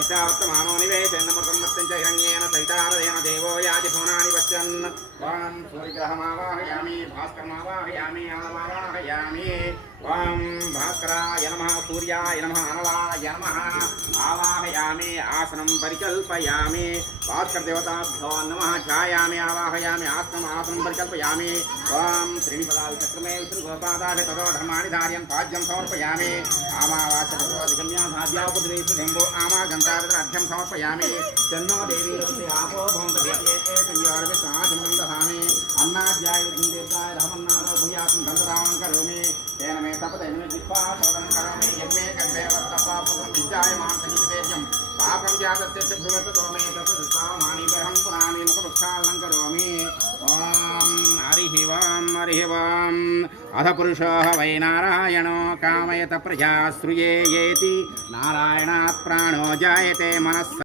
सहितावर्तमानो निवेशन्नमृतमत्यं च हिरण्येन सहितारदेन देवो याति भुवनानि पश्यन् वां सूर्यग्रहमावाहयामि भास्करमावाहयामि अनलमावाहयामि वां भास्कराय नमः सूर्याय नमः अनलाय नमः आवाहयामि आसनं परिकल्पयामि भास्करदेवताभ्यो नमः ध्यायामि आवाहयामि आसनं परिकल्पयामि वां श्रीनिपदाविचक्रमे विष्णुगोपादाय ततो धर्माणि धार्यं पाद्यं समर्पयामि आमावासकर्मोदिगम्याधाद्यापद्रेषु आमा गन्ताविद्राढ्यं समर्पयामि तन्नो देवी रमते आपो भवन्तभिर्येतयोर्विश्वासं दधामि अन्नाद्याय देवताय रहमन्नादो भूयासं धनदानं करोमि तेन मे तपतेन जिह्वा शोधनं करोमि यन्मे गर्भे वर्तपापुं विद्यायमां संयुतेर्यं पापं जातस्य भ्रुवतो मे तत्सत्पामानि बर्हं पुराणि मुखमुक्षालनं करोमि ॐ हरिः वां अथ पुरुषः वै नारायणो कामयत प्रजा श्रूयेति नारायणात् प्राणो जायते मनः